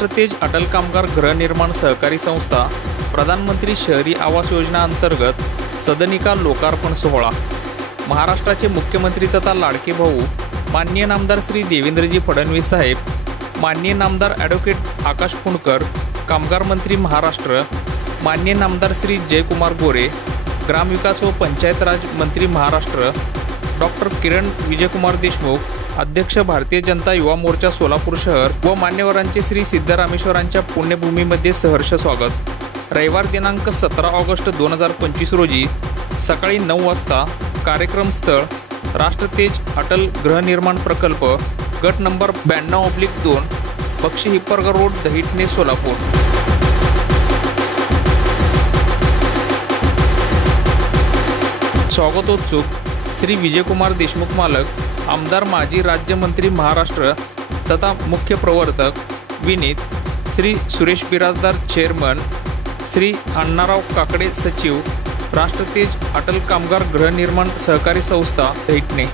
राष्ट्र तेज अटल कामगार गृहनिर्माण सहकारी संस्था प्रधानमंत्री शहरी आवास योजना अंतर्गत सदनिका लोकार्पण सोहळा। महाराष्ट्राचे मुख्यमंत्री तथा लाडके भाऊ माननीय नामदार श्री देवेंद्रजी फडणवीस साहेब, माननीय नामदार ॲडव्होकेट आकाश फुंडकर, कामगार मंत्री महाराष्ट्र, माननीय नामदार श्री जयकुमार गोरे, ग्रामविकास व पंचायत राज मंत्री महाराष्ट्र, डॉक्टर किरण विजयकुमार देशमुख, अध्यक्ष भारतीय जनता युवा मोर्चा सोलापूर शहर व मान्यवरांचे श्री सिद्धरामेश्वरांच्या पुण्यभूमीमध्ये सहर्ष स्वागत। रविवार दिनांक 17 ऑगस्ट 2025 रोजी सकाळी 9 वाजता कार्यक्रम स्थळ राष्ट्र तेज अटल गृहनिर्माण प्रकल्प, गट नंबर 92/2, बक्षी हिप्परगर रोड, दहिटणे, सोलापूर। स्वागतोत्सुक श्री विजयकुमार देशमुख मालक, आमदार माजी राज्यमंत्री महाराष्ट्र तथा मुख्य प्रवर्तक विनीत, श्री सुरेश बिराजदार चेअरमन, श्री अण्णाराव काकडे सचिव, राष्ट्र तेज अटल कामगार गृहनिर्माण सहकारी संस्था, दहिटणे।